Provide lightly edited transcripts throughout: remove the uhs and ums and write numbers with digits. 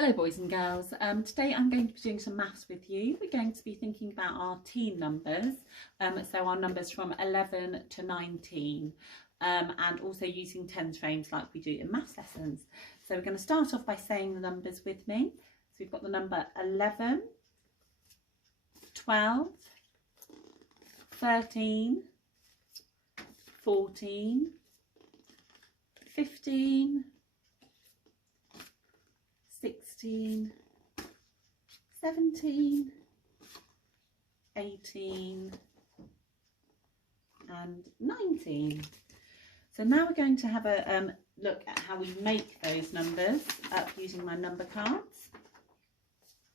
Hello boys and girls, today I'm going to be doing some maths with you. We're going to be thinking about our teen numbers, so our numbers from 11 to 19 and also using tens frames like we do in maths lessons. So we're going to start off by saying the numbers with me. So we've got the number 11, 12, 13, 14, 15, 16, 17, 18 and 19. So now we're going to have a look at how we make those numbers up using my number cards.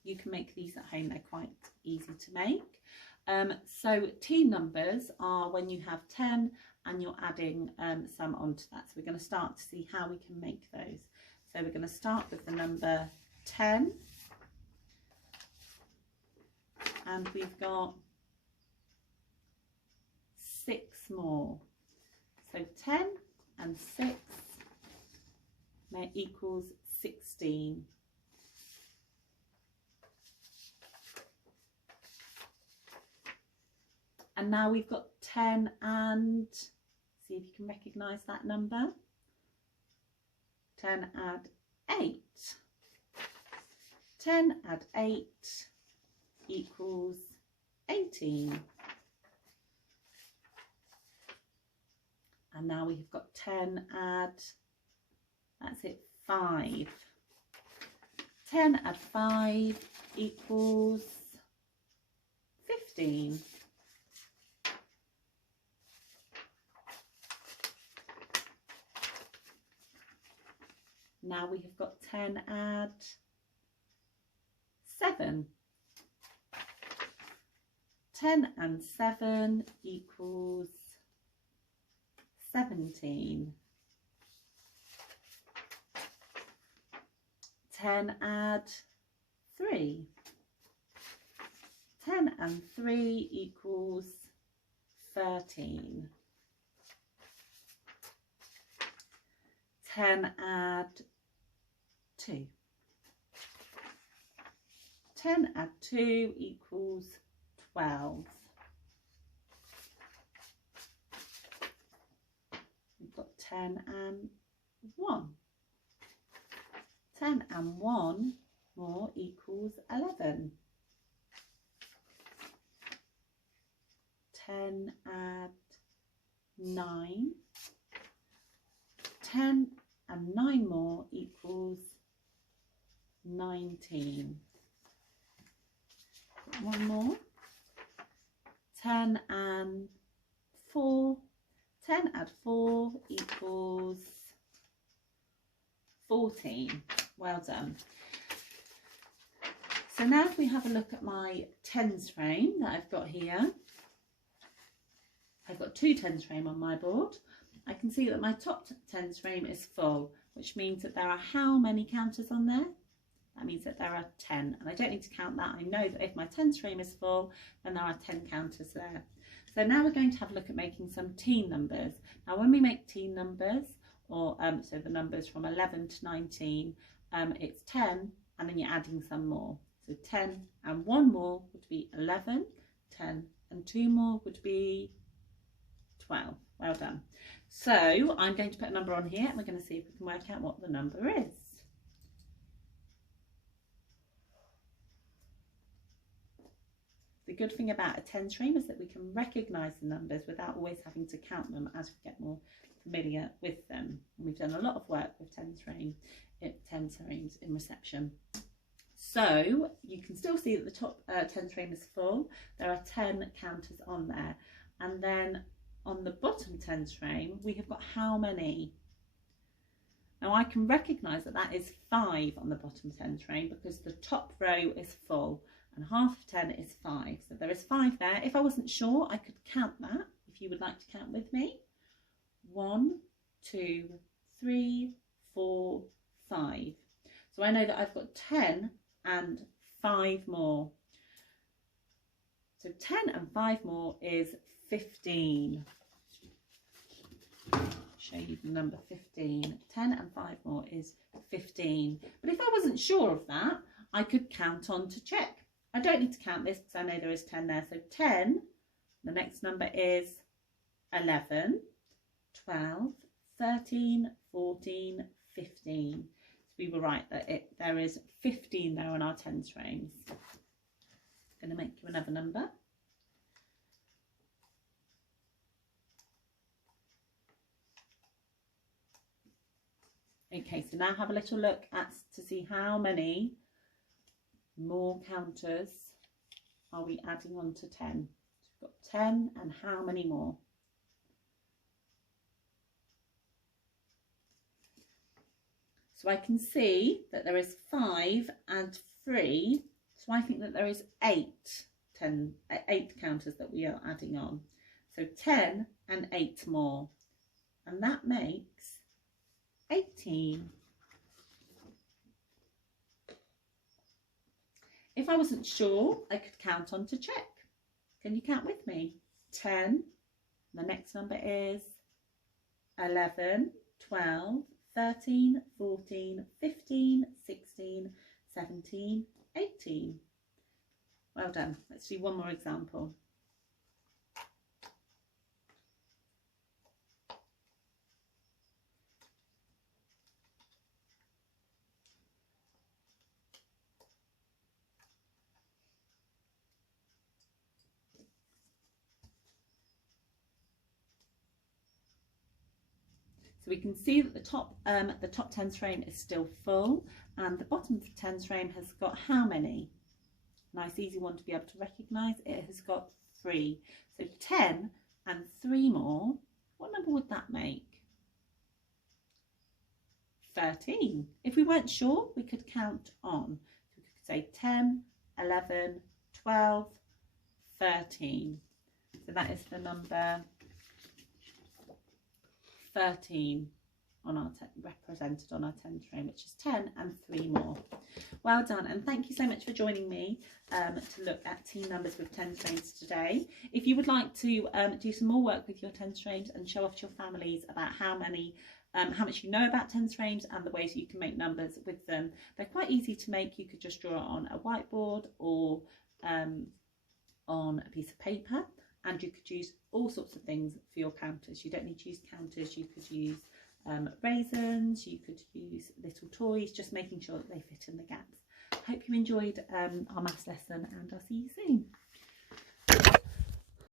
You can make these at home, they're quite easy to make. So teen numbers are when you have 10 and you're adding some onto that. So we're going to start to see how we can make those. So we're going to start with the number 10 and we've got 6 more. So 10 and 6 equals 16. And now we've got 10 and, see if you can recognise that number. 10 add 8. 10 add 8 equals 18. And now we've got 10 add, that's it, 5. 10 add 5 equals 15. Now we have got 10 add 7. 10 and 7 equals 17. 10 add 3. 10 and 3 equals 13. 10 add 2. 10 add 2 equals 12. We've got 10 and 1. 10 and 1 more equals 11. 10 add 9. 10 and 9 more equals 19. One more. 10 and 4. 10 add 4 equals 14. Well done. So now if we have a look at my tens frame that I've got here. I've got 2 tens frame on my board. I can see that my top tens frame is full, which means that there are how many counters on there? That means that there are 10, and I don't need to count that. I know that if my tens frame is full, then there are 10 counters there. So now we're going to have a look at making some teen numbers. Now when we make teen numbers, or so the numbers from 11 to 19, it's 10 and then you're adding some more. So 10 and 1 more would be 11, 10 and 2 more would be 12. Well done. So I'm going to put a number on here and we're going to see if we can work out what the number is. The good thing about a tens frame is that we can recognise the numbers without always having to count them as we get more familiar with them. And we've done a lot of work with tens frames in reception. So you can still see that the top tens frame is full. There are 10 counters on there. And then on the bottom tens frame, we have got how many? Now I can recognise that that is 5 on the bottom tens frame because the top row is full and half of 10 is 5. So there is 5 there. If I wasn't sure, I could count that if you would like to count with me. 1, 2, 3, 4, 5. So I know that I've got 10 and 5 more. So 10 and 5 more is 15. show you the number 15. 10 and 5 more is 15. But if I wasn't sure of that, I could count on to check. I don't need to count this because I know there is 10 there. So 10, the next number is 11, 12, 13, 14, 15. So we were right that there is 15 there on our tens frames. I'm going to make you another number. Okay, so now have a little look to see how many more counters are we adding on to 10. So we've got 10 and how many more? So I can see that there is 5 and 3. So I think that there is 8 counters that we are adding on. So 10 and 8 more. And that makes 18. If I wasn't sure, I could count on to check. Can you count with me? 10, the next number is 11, 12, 13, 14, 15, 16, 17, 18. Well done. Let's do one more example. So we can see that the top tens frame is still full, and the bottom tens frame has got how many? Nice easy one to be able to recognise. It has got 3. So 10 and 3 more, what number would that make? 13. If we weren't sure, we could count on. So we could say 10, 11, 12, 13. So that is the number 13 on our represented on our tens frame, which is 10 and 3 more. Well done, and thank you so much for joining me to look at team numbers with tens frames today. If you would like to do some more work with your tens frames and show off to your families about how much you know about tens frames and the ways you can make numbers with them, they're quite easy to make. You could just draw it on a whiteboard or on a piece of paper, and you could use all sorts of things for your counters. You don't need to use counters. You could use raisins, you could use little toys, just making sure that they fit in the gaps. I hope you enjoyed our maths lesson, and I'll see you soon.